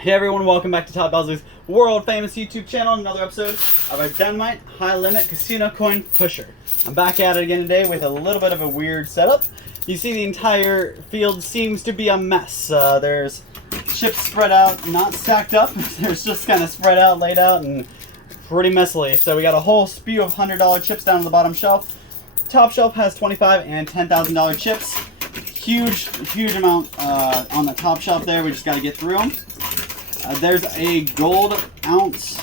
Hey everyone, welcome back to Todd Bosley's world famous YouTube channel, another episode of our Dynamite High Limit Casino Coin Pusher. I'm back at it again today with a little bit of a weird setup. You see the entire field seems to be a mess. There's chips spread out, not stacked up. There's just kind of spread out, laid out, and pretty messily. So we got a whole spew of $100 chips down on the bottom shelf. Top shelf has $25 and $10,000 chips. Huge amount on the top shelf there. We just got to get through them. There's a gold ounce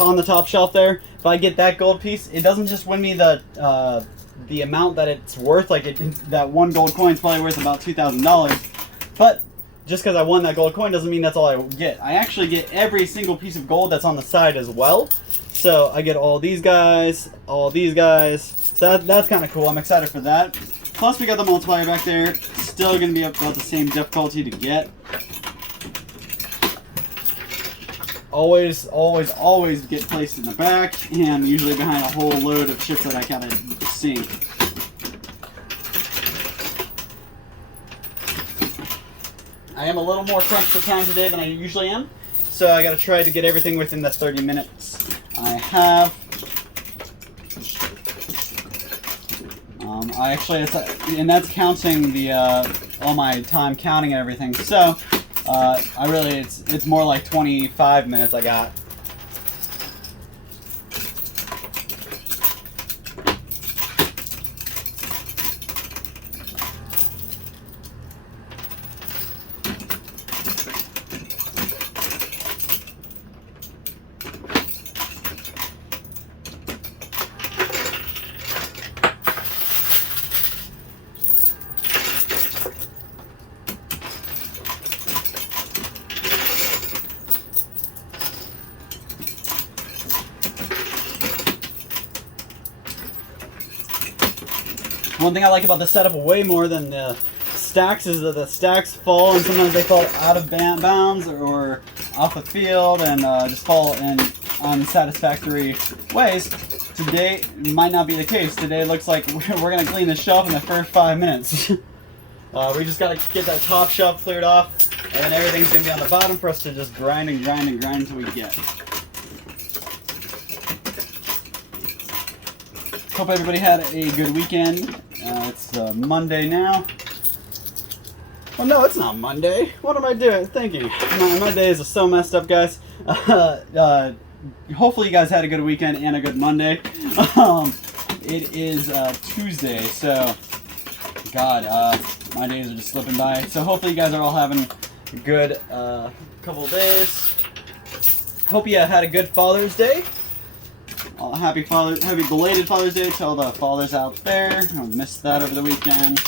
on the top shelf there. If I get that gold piece, it doesn't just win me the amount that it's worth. Like that one gold coin is probably worth about $2,000. But just because I won that gold coin doesn't mean that's all I get. I actually get every single piece of gold that's on the side as well. So I get all these guys, all these guys. So that's kind of cool. I'm excited for that. Plus we got the multiplier back there. Still going to be about the same difficulty to get. Always get placed in the back, and usually behind a whole load of chips that I kind of sink. I am a little more crunched for time today than I usually am, so I got to try to get everything within the 30 minutes. I have. And that's counting the all my time counting and everything. So. It's more like 25 minutes I got. One thing I like about the setup way more than the stacks is that the stacks fall, and sometimes they fall out of bounds or off the field and just fall in unsatisfactory ways. Today might not be the case. Today it looks like we're going to clean the shelf in the first 5 minutes. We just got to get that top shelf cleared off, and then everything's going to be on the bottom for us to just grind until we get. Hope everybody had a good weekend. It's Monday now. Well, no, it's not Monday. What am I thinking? My days are so messed up, guys. Hopefully you guys had a good weekend and a good Monday. It is Tuesday, so God, my days are just slipping by. So hopefully you guys are all having a good couple of days. Hope you had a good Father's Day. Happy belated Father's Day to all the fathers out there. I missed that over the weekend.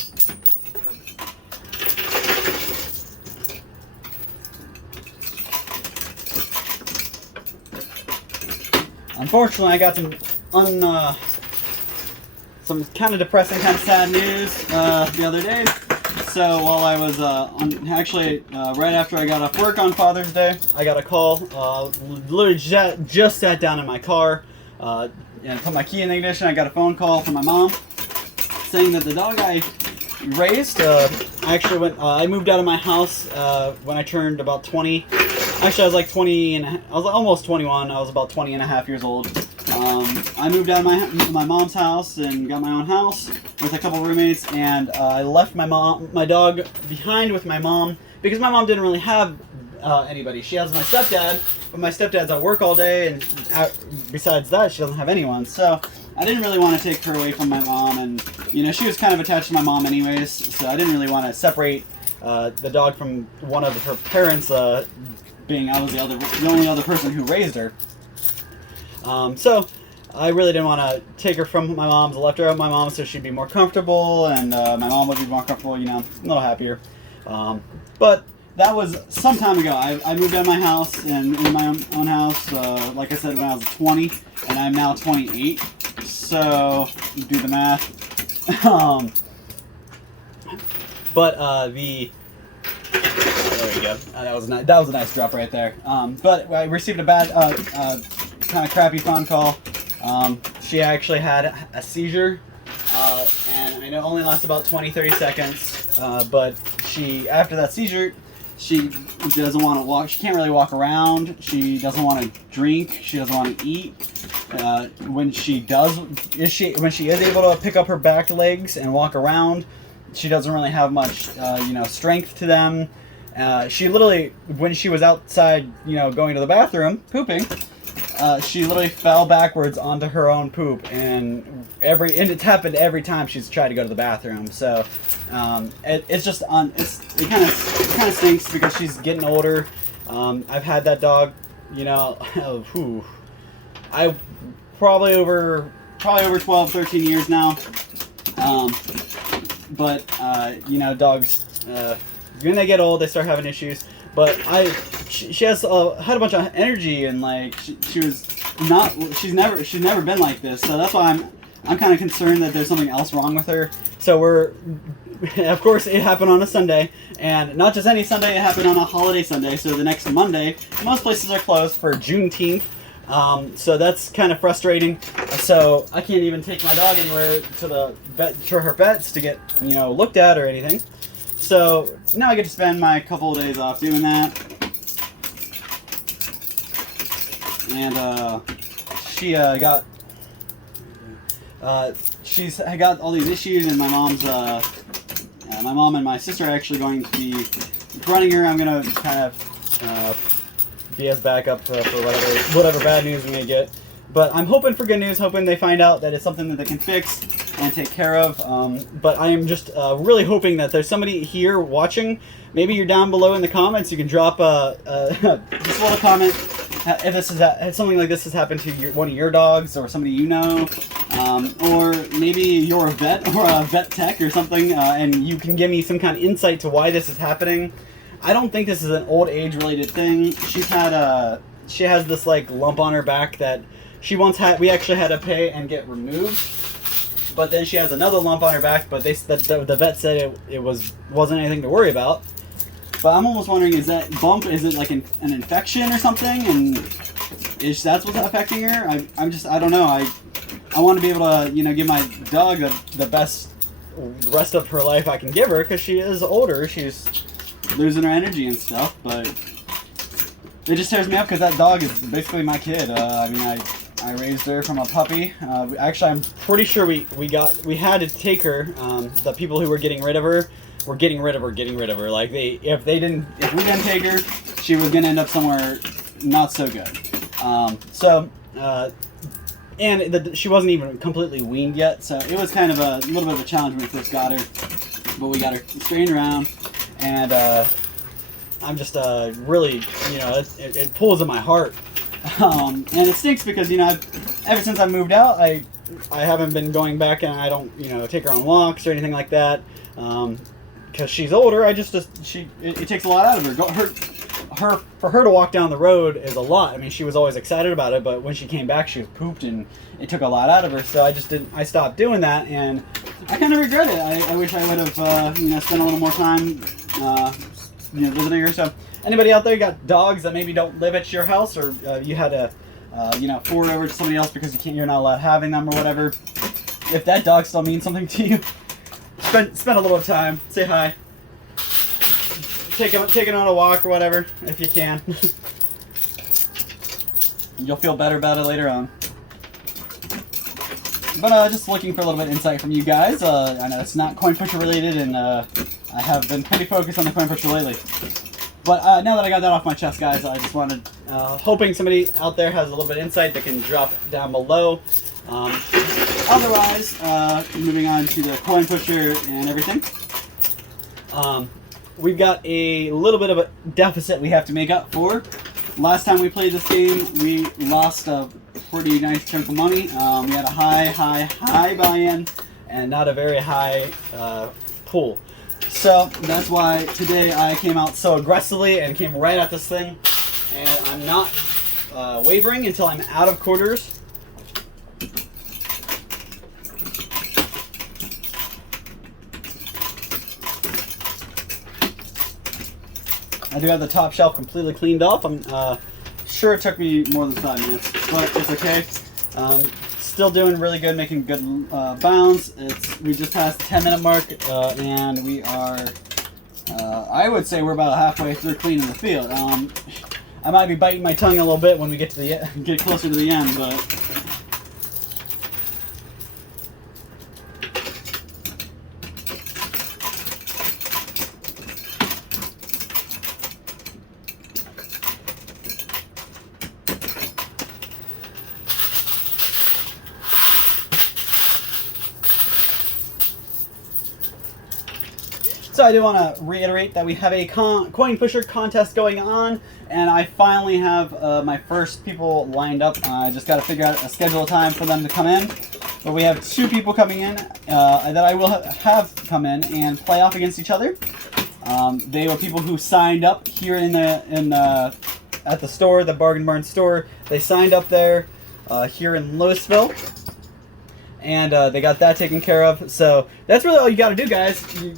Unfortunately, I got some kind of depressing, kind of sad news the other day. So while I was right after I got off work on Father's Day, I got a call. Literally just sat down in my car. And put my key in the ignition. I got a phone call from my mom saying that the dog I raised, I moved out of my house when I turned about 20. Actually, I was like 20 and I was almost 21. I was about 20 and a half years old. I moved out of my mom's house and got my own house with a couple roommates, and I left my dog behind with my mom because my mom didn't really have anybody. She has my stepdad, but my stepdad's at work all day, and besides that, she doesn't have anyone. So I didn't really want to take her away from my mom, and she was kind of attached to my mom anyways. So I didn't really want to separate the dog from one of her parents, being I was the only other person who raised her. So I really didn't want to take her from my mom's. I left her at my mom's so she'd be more comfortable, and my mom would be more comfortable, a little happier. But that was some time ago. I moved out of my house and in my own house, like I said, when I was 20, and I'm now 28. So you do the math. There we go. That was a nice drop right there. But I received a bad, kind of crappy phone call. She actually had a seizure, and I know it only lasts about 20-30 seconds. But after that seizure, She doesn't want to walk. She can't really walk around. She doesn't want to drink. She doesn't want to eat. When she is able to pick up her back legs and walk around, she doesn't really have much, strength to them. She literally, when she was outside, going to the bathroom, pooping, she literally fell backwards onto her own poop, and it's happened every time she's tried to go to the bathroom. So it kind of stinks because she's getting older. I've had that dog, I probably over 12, 13 years now. But dogs, when they get old, they start having issues. But she has had a bunch of energy, and like she's never been like this. So that's why I'm kind of concerned that there's something else wrong with her. So of course, it happened on a Sunday, and not just any Sunday, it happened on a holiday Sunday. So the next Monday, most places are closed for Juneteenth. So that's kind of frustrating. So I can't even take my dog anywhere to her vets to get, looked at or anything. So now I get to spend my couple of days off doing that. And she's got all these issues, and my mom and my sister are actually going to be running her. I'm gonna kind of be as backup for whatever bad news we may get. But I'm hoping for good news, hoping they find out that it's something that they can fix and take care of. But I am just really hoping that there's somebody here watching. Maybe you're down below in the comments. You can drop just a little comment if something like this has happened to one of your dogs or somebody you know. Or maybe you're a vet or a vet tech or something, and you can give me some kind of insight to why this is happening. I don't think this is an old age related thing. She has this like lump on her back that she once had. We actually had to pay and get removed. But then she has another lump on her back, but the vet said it wasn't anything to worry about. But I'm almost wondering, is that bump, is it like an infection or something? And is that's what's affecting her? I don't know. I want to be able to, give my dog the best rest of her life I can give her, because she is older. She's losing her energy and stuff, but it just tears me up because that dog is basically my kid. I raised her from a puppy. Actually, I'm pretty sure we had to take her. The people who were getting rid of her were getting rid of her. Like if we didn't take her, she was gonna end up somewhere not so good. She wasn't even completely weaned yet, so it was kind of a little bit of a challenge when we first got her. But we got her straightened around, and I'm just really, it pulls at my heart. And it stinks because, ever since I moved out, I haven't been going back, and I don't, take her on walks or anything like that. Because she's older, it takes a lot out of her. For her to walk down the road is a lot. I mean, she was always excited about it, but when she came back, she was pooped, and it took a lot out of her. So I stopped doing that, and I kind of regret it. I wish I would have, spent a little more time, visiting her. So anybody out there got dogs that maybe don't live at your house, or you had to, forward over to somebody else because you're not allowed having them or whatever. If that dog still means something to you, spend a little time, say hi, take it on a walk or whatever if you can. You'll feel better about it later on. But just looking for a little bit of insight from you guys. I know it's not coin pusher related, and I have been pretty focused on the coin pusher lately. But now that I got that off my chest, guys, I just wanted, hoping somebody out there has a little bit of insight that can drop down below. Otherwise, moving on to the coin pusher and everything. We've got a little bit of a deficit we have to make up for. Last time we played this game, we lost a pretty nice chunk of money. We had a high buy-in and not a very high pull. So that's why today I came out so aggressively and came right at this thing. And I'm not wavering until I'm out of quarters. I do have the top shelf completely cleaned off. I'm sure it took me more than 5 minutes, but it's okay. Still doing really good, making good bounds. We just passed the 10-minute mark, and we are I would say we're about halfway through cleaning the field. I might be biting my tongue a little bit when we get to get closer to the end, but. So I do want to reiterate that we have a coin pusher contest going on, and I finally have my first people lined up. I just got to figure out a schedule time for them to come in. But we have 2 people coming in that I will have come in and play off against each other. They were people who signed up here at the store, the Bargain Barn store. They signed up there here in Louisville. And they got that taken care of. So that's really all you got to do, guys. You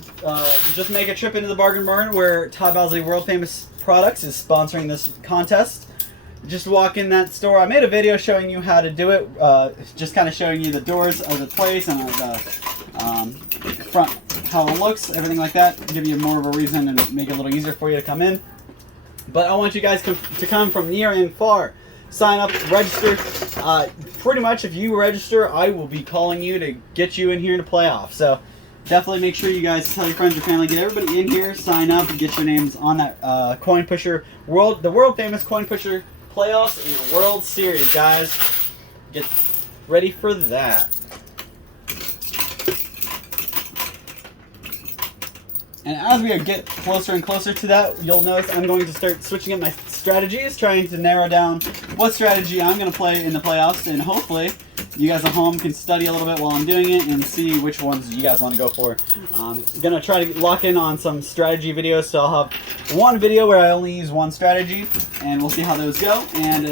just make a trip into the Bargain Barn where Todd Bosley World Famous Products is sponsoring this contest. Just walk in that store. I made a video showing you how to do it, just kind of showing you the doors of the place and the front, how it looks, everything like that. Give you more of a reason and make it a little easier for you to come in. But I want you guys to come from near and far. Sign up, register. Pretty much if you register, I will be calling you to get you in here to play off. So definitely make sure you guys tell your friends, your family, get everybody in here, sign up, and get your names on that coin pusher the world famous coin pusher playoffs and World Series, guys. Get ready for that. And as we get closer and closer to that, you'll notice I'm going to start switching up my strategies, trying to narrow down what strategy I'm going to play in the playoffs, and hopefully you guys at home can study a little bit while I'm doing it and see which ones you guys want to go for. I'm going to try to lock in on some strategy videos, so I'll have one video where I only use one strategy, and we'll see how those go. And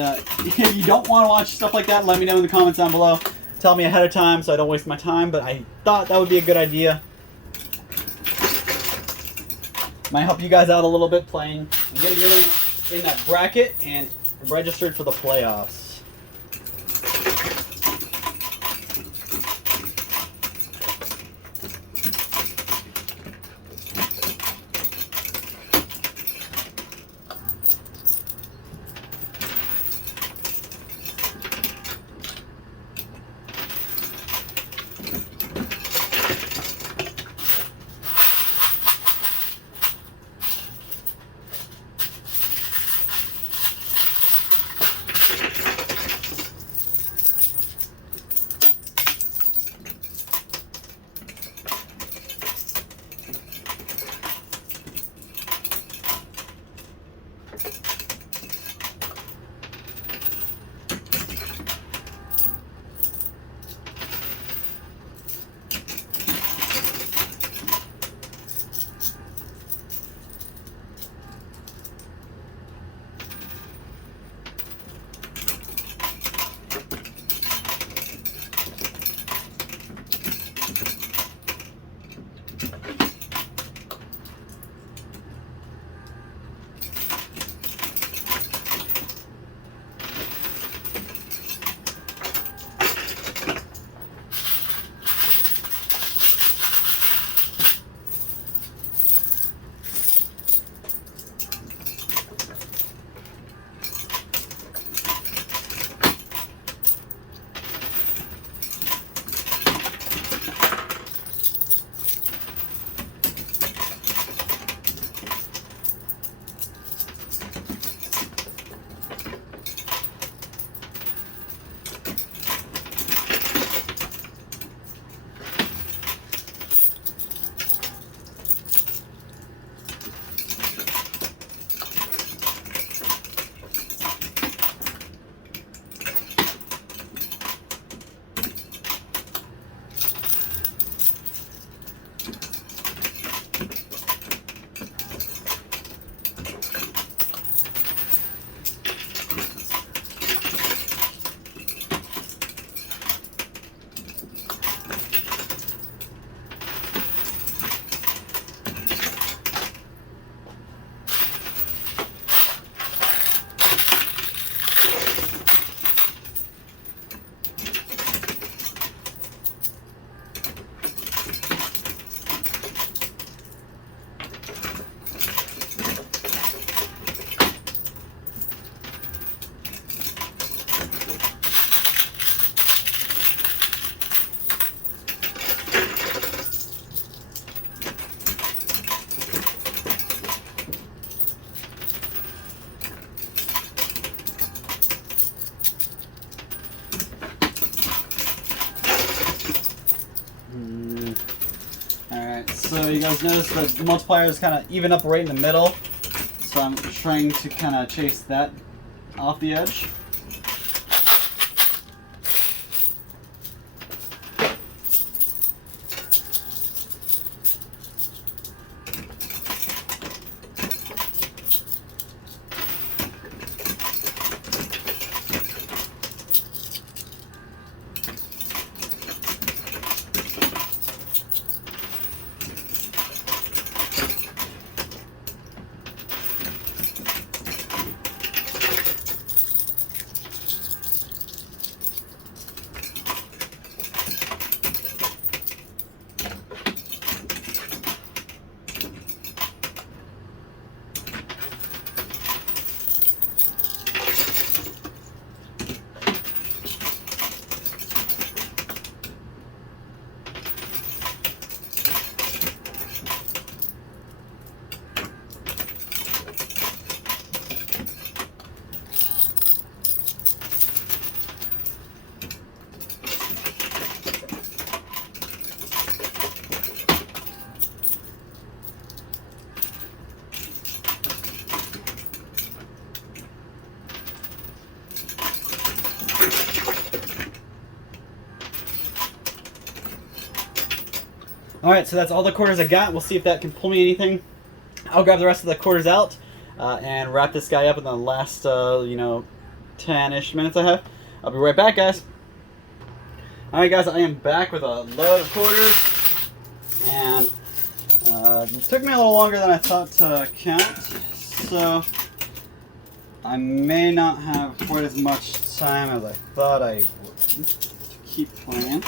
if you don't want to watch stuff like that, let me know in the comments down below. Tell me ahead of time so I don't waste my time, but I thought that would be a good idea. Might help you guys out a little bit playing and getting in that bracket and registered for the playoffs. you guys notice the multiplier is kind of even up right in the middle. So I'm trying to kind of chase that off the edge. Alright, so that's all the quarters I got. We'll see if that can pull me anything. I'll grab the rest of the quarters out and wrap this guy up in the last, 10-ish minutes I have. I'll be right back, guys. Alright, guys, I am back with a load of quarters. And it took me a little longer than I thought to count. So I may not have quite as much time as I thought I would to keep playing.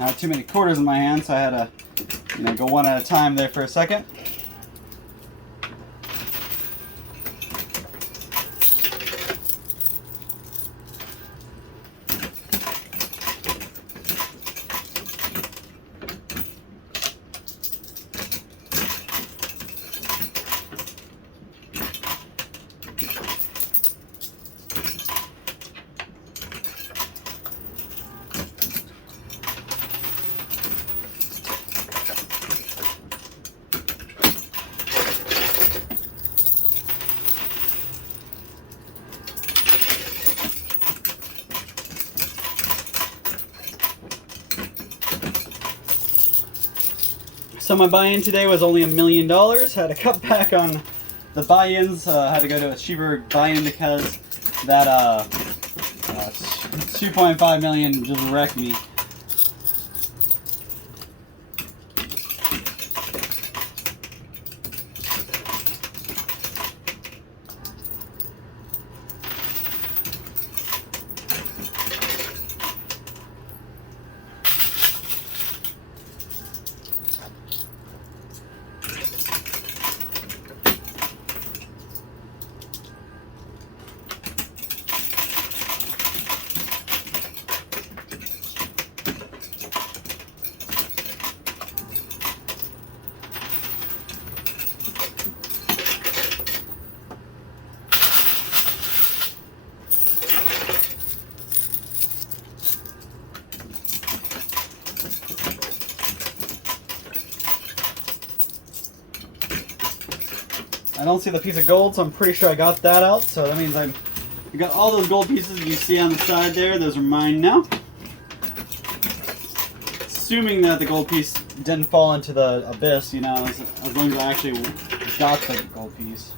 I had too many quarters in my hand, so I had to, go one at a time there for a second. So my buy-in today was only $1 million. Had to cut back on the buy-ins. Had to go to a cheaper buy-in because that 2.5 million just wrecked me. I don't see the piece of gold, so I'm pretty sure I got that out. So that means I got all those gold pieces you see on the side there. Those are mine now. Assuming that the gold piece didn't fall into the abyss, as long as I actually got the gold piece.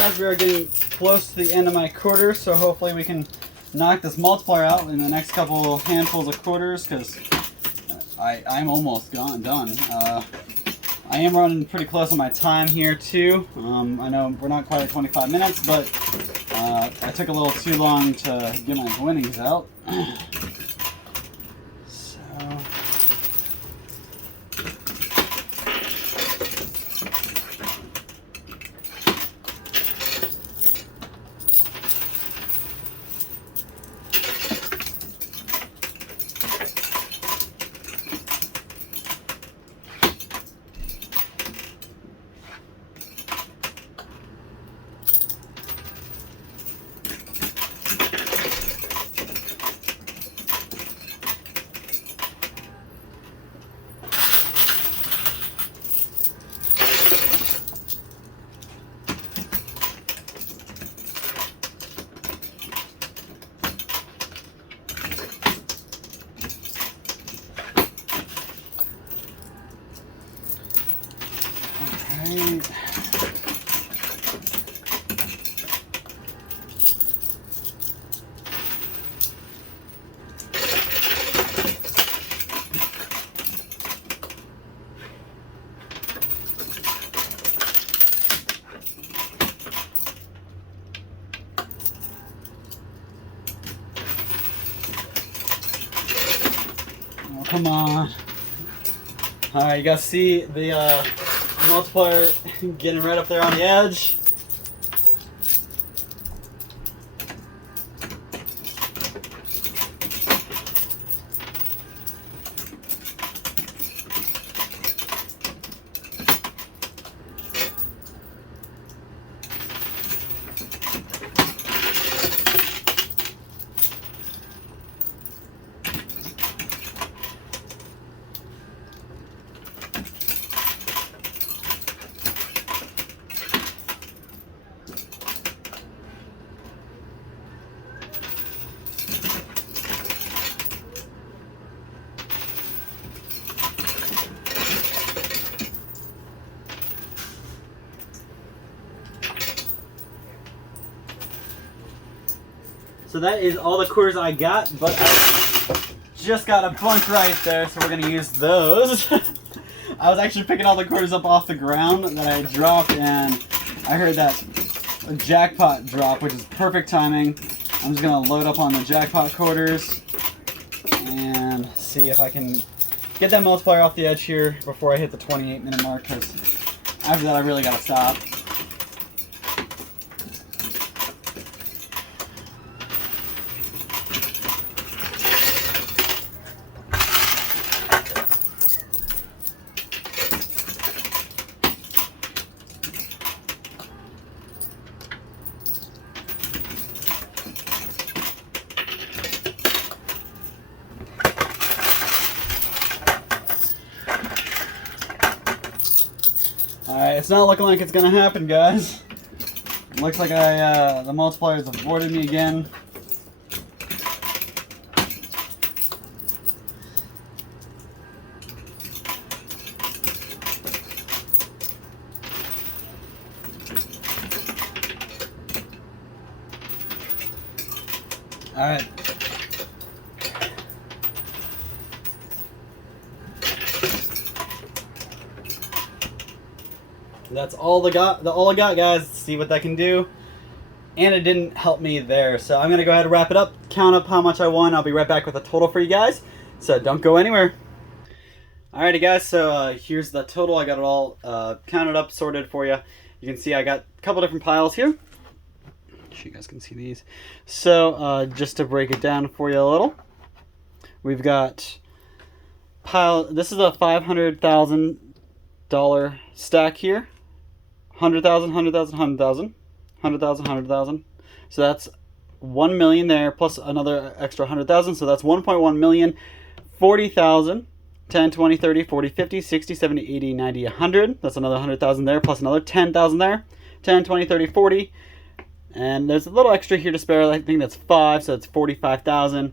guys, we are getting close to the end of my quarters, so hopefully we can knock this multiplier out in the next couple handfuls of quarters, because I'm almost done. I am running pretty close on my time here too. I know we're not quite at 25 minutes, but I took a little too long to get my winnings out. Come on. Alright, you guys see the multiplier getting right up there on the edge. So that is all the quarters I got, but I just got a bunch right there, so we're going to use those. I was actually picking all the quarters up off the ground that I dropped, and I heard that jackpot drop, which is perfect timing. I'm just going to load up on the jackpot quarters and see if I can get that multiplier off the edge here before I hit the 28-minute mark, because after that I really got to stop. Alright, it's not looking like it's gonna happen, guys. It looks like the multiplier's avoided me again. Alright. That's all I got, guys. Let's see what that can do. And it didn't help me there. So I'm going to go ahead and wrap it up, count up how much I won. I'll be right back with a total for you guys. So don't go anywhere. Alrighty, guys. So here's the total. I got it all counted up, sorted for you. You can see I got a couple different piles here. So you guys can see these. So just to break it down for you a little, we've got pile. This is a $500,000 stack here. 100,000, 100,000, 100,000, 100,000, 100,000. So that's 1 million there, plus another extra 100,000. So that's 1.1 million. 40,000, 10, 20, 30, 40, 50, 60, 70, 80, 90, 100. That's another 100,000 there, plus another 10,000 there. 10, 20, 30, 40. And there's a little extra here to spare. I think that's 5, so it's 45,000.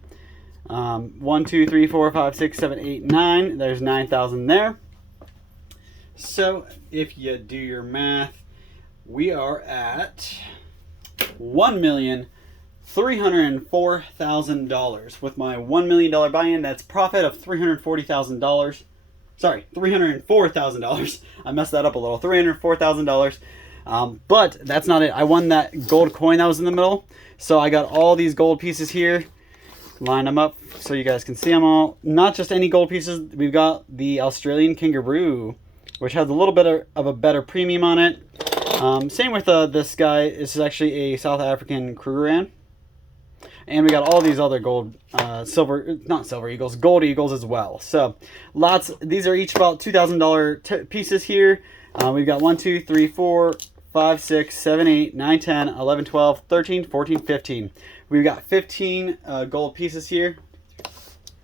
1, 2, 3, 4, 5, 6, 7, 8, 9. There's 9,000 there. So if you do your math, we are at $1,304,000 with my $1 million buy-in. That's profit of $340,000. Sorry, $304,000. I messed that up a little. $304,000. But that's not it. I won that gold coin that was in the middle. So I got all these gold pieces here. Line them up so you guys can see them all. Not just any gold pieces. We've got the Australian kangaroo, which has a little bit of a better premium on it. Same with this guy. This is actually a South African Krugerrand. And we got all these other gold, not silver eagles, gold eagles as well. So lots. These are each about $2,000 pieces here. We've got 1, 2, 3, 4, 5, 6, 7, 8, 9, 10, 11, 12, 13, 14, 15. We've got 15 gold pieces here.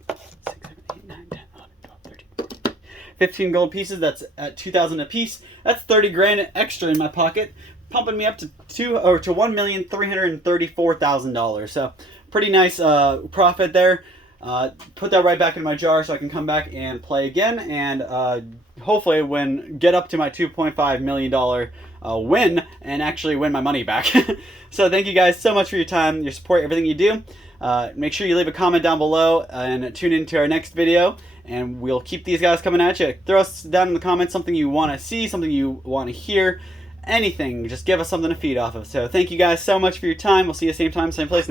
6, 7, 8, 9, 10, 11, 12, 13, 14. 15 gold pieces. That's at $2,000 a piece. That's 30 grand extra in my pocket, pumping me up to $1,334,000. So pretty nice profit there. Put that right back in my jar so I can come back and play again, and hopefully get up to my $2.5 million win and actually win my money back. So thank you guys so much for your time, your support, everything you do. Make sure you leave a comment down below and tune into our next video, and we'll keep these guys coming at you. Throw us down in the comments something you want to see, something you want to hear, anything. Just give us something to feed off of. So thank you guys so much for your time. We'll see you same time, same place.